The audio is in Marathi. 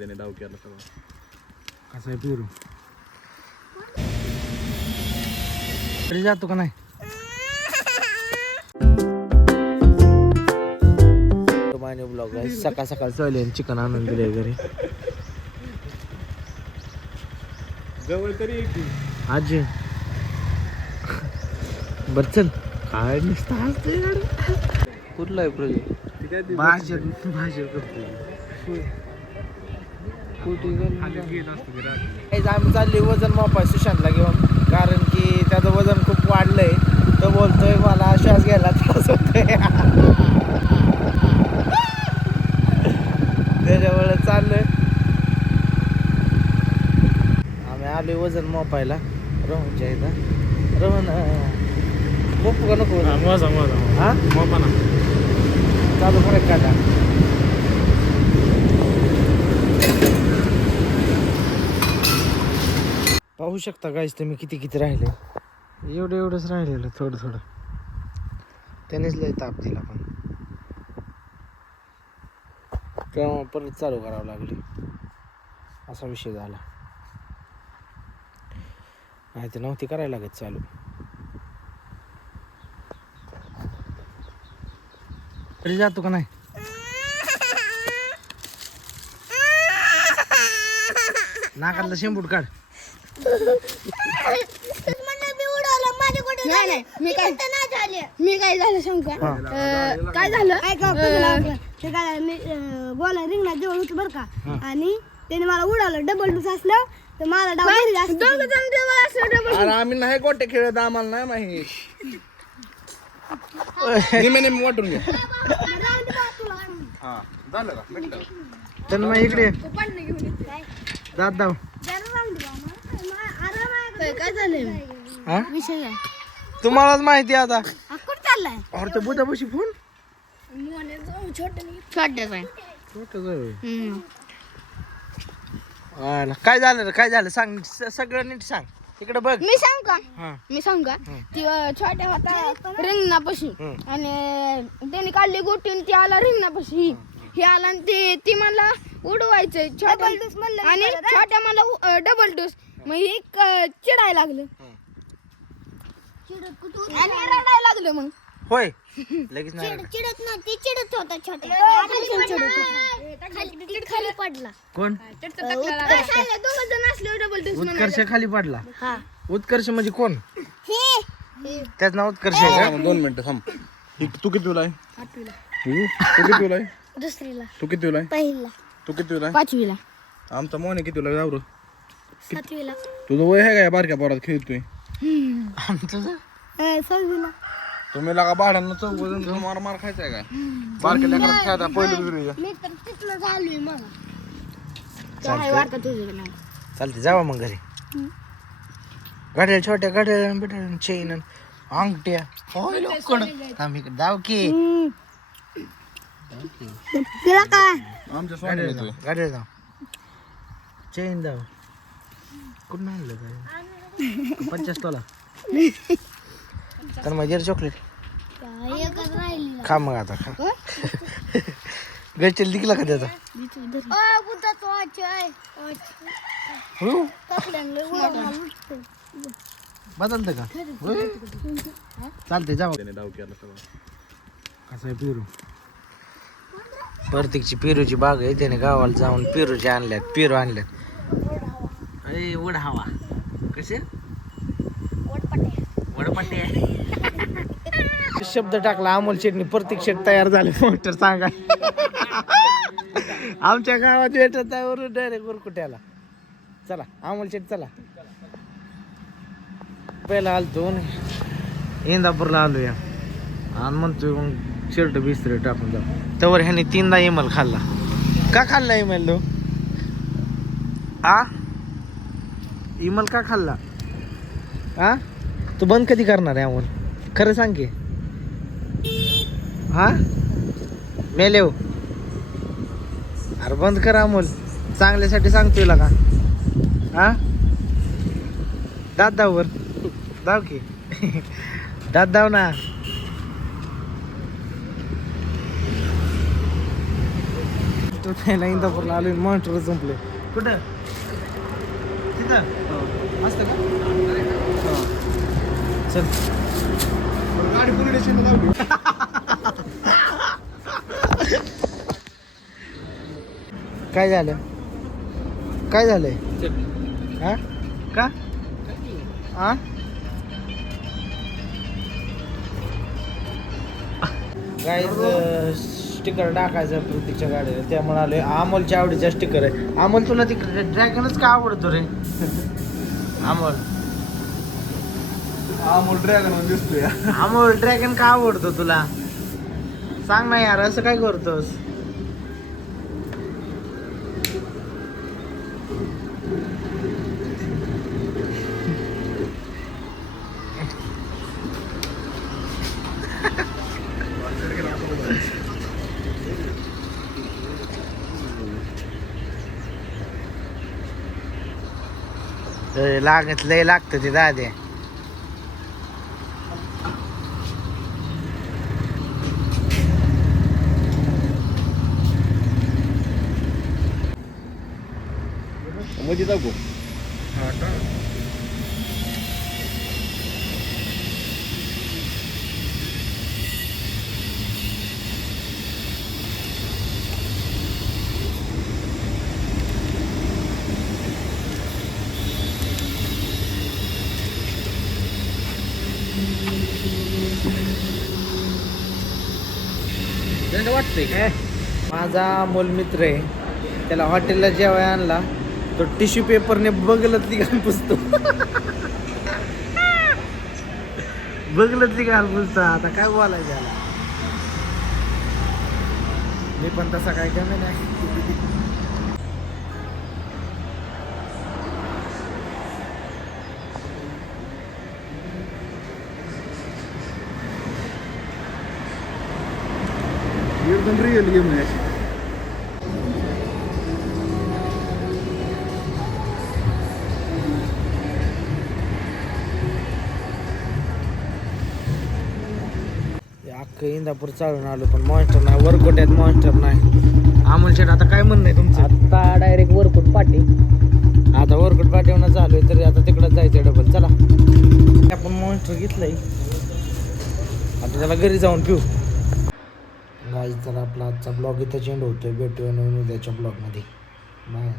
त्याने डाव केला सगळं. कसं आहे पिरू तरी जातो का नाही माने ब्लॉग आहे. सकाळ सकाळ चले चिकन आणून दिले घरी. जवळ तरी आजी बर चल काय नुसतं हसतोय कुठला आहे प्रोजेक्ट भाषण करतोय. आम्ही चालले वजन मापाय सुशांतला घेऊन कारण की त्याचं वजन खूप वाढलंय. तो बोलतोय मला श्वास घ्यायला त्रास होतोय त्याच्यामुळे चाललोय. आम्ही आलोय वजन मापायला रोहनच्या इथं. रोहन मोपू का नको हा मोपा ना चालू फरक काढा. पाहू शकता गाईस तुम्ही किती किती राहिले. एवढंच राहिलेलं थोडं त्यानेच लय ताप दिला. पण तेव्हा परत चालू करावं लागली असा विषय झाला. नाही तर नव्हती करायला लागत चालू. तरी जातो का नाही नाकातला शेंबूट काढ. मी काय झालं शंका काय झालं मी बोला रिंगणात जवळ होती बरं का आणि त्याने मला उडालं. डबल डोस असलं तर मला अरे आम्ही नाही गोटे खेळत आम्हाला नाही माहिती. निम्मे वाटून घे. हा झालं का भेटलं तर मग इकडे जात जाऊ. काय झालं विषय काय तुम्हालाच माहिती आता. कुठं चाललाय अरे तर बुधापाशी फोन काय झालं रे? काय झालं सांग सगळं नीट सांग. इकडे बघ. मी सांग का हा मी सांग का ती छोट्या होता रिंगणापाशी आणि त्याने काढली गोटी आणि ती आला रिंगणापाशी. हे आला आणि ती मला उडवायचंय छोट्या आणि छोट्या मला डबल डोस. मग ही चिडायला लागलं आणि रडायला लागलं. मग होय लगेच नाही चिडत नव्हती चिडत होता छोट्या खाली पडला. कोण दोघ जण असले डबल डोस उत्कर्ष खाली पडला. हा उत्कर्ष म्हणजे कोण? त्याच नाव उत्कर्ष आहे का? 2 मिनिटं थांब. तू कितीला आहे? तू कितीला आहे? दुसरीला तू कितीला आहे? पहिला तू कितीला आहे? 5वीला आमचा मोने कितीला जाऊ 7वीला तुझं वय आहे का या बारक्या पोरात खेळतोय? तुझं 6वीला तुम्ही लागा भाड्यानं चौघ मार खायचा आहे काय? बारक्या लेकरात खायचा पहिलं दुसरीचं. मी तर तिथलं झालोय मला चालतंय. वाटतं तुझं नाही चालते जावा मग घरी. गाड्या छोट्या गाड्या बिड्या चेन अंगठ्या होय लोकड आम्ही जाऊ की तिला काय आमच्या सोन्याला येतोय. गाड्या जाऊ चेन जाऊ. कुठून आणलं काय 50 तोला तर मग चॉकलेट एकच राहिली खा मग आता खा. गचल दिकला का त्याचा हो बदलतं का चालते जाऊ. त्याने डाव केला सगळं. कसं आहे पिरू प्रत्येकची पेरूची बाग आहे. त्याने गावाला जाऊन पेरूचे आणल्यात पेरू आणल्यात. अरे वड हवा कसे वडपट्टे शब्द टाकला अमोल शेटनी. प्रत्येक शेट तयार झाले मोटर सांगा. आमच्या गावात भेटत वरून डायरेक्ट वरकुट्याला. चला अमोल शेट चला. पहिला आलतो इंदापूरला आलो या आणि म्हणतोय मग शर्ट बिस्तर टाकून जाऊ. तवर ह्याने 3दा इमल खाल्ला. का खाल्ला इमल लो आ इमल का खाल्ला आ? तू बंद कधी करणार आहे अमोल खरं सांग की. हा मेलेव अरे बंद कर अमोल चांगल्यासाठी सांगतोय का. हा दात दाव वर दाव की दात दाव ना. मॉन्स्टर प्यायला इंदापूरला आलोय मॉन्स्टर संपले. कुठं तिथं असतं का? चल गाडी पोलीस स्टेशनला लावली. काय झालं काय झालंय हा का हा काय स्टिकर टाकायचं प्रत्येकच्या गाडीला त्यामुळे आलोय. अमोलच्या आवडीचा स्टिकर आहे. अमोल तुला तिकडे ड्रॅगनच का आवडतो रे? अमोल अमोल ड्रॅगन दिसतोय. अमोल ड्रॅगन का आवडतो तुला सांग ना यार, असं काय करतोस? लागत लय लागतं ते दादे. मध्ये जाऊ. वाटतंय माझा मूलमित्र आहे, त्याला हॉटेलला जेवाय आणला तो टिश्यू पेपरने बघलतली घाल पुसतो. बघलतली घाल पुसतो. आता काय बोलायचं त्याला? मी पण तसा काय कमी नाही. एकदम रिअल गेम आहे. अख्खं इंदापूर चालून आलो पण मॉन्स्टर नाही. वरकोट्यात मॉन्स्टर नाही. अमोल शेठ आता काय म्हणणं आहे तुमचं? आता डायरेक्ट वरकोट पाठी. आता वरकोट पाठवणं चालू आहे तरी आता तिकडं जायचं डबल. चला आपण मॉन्स्टर घेतलंय आता त्याला घरी जाऊन पिऊ. गाईज तर आपला आजचा ब्लॉग इथं चेंड होतोय. भेटूया नवीन उद्याच्या ब्लॉगमध्ये. बाय.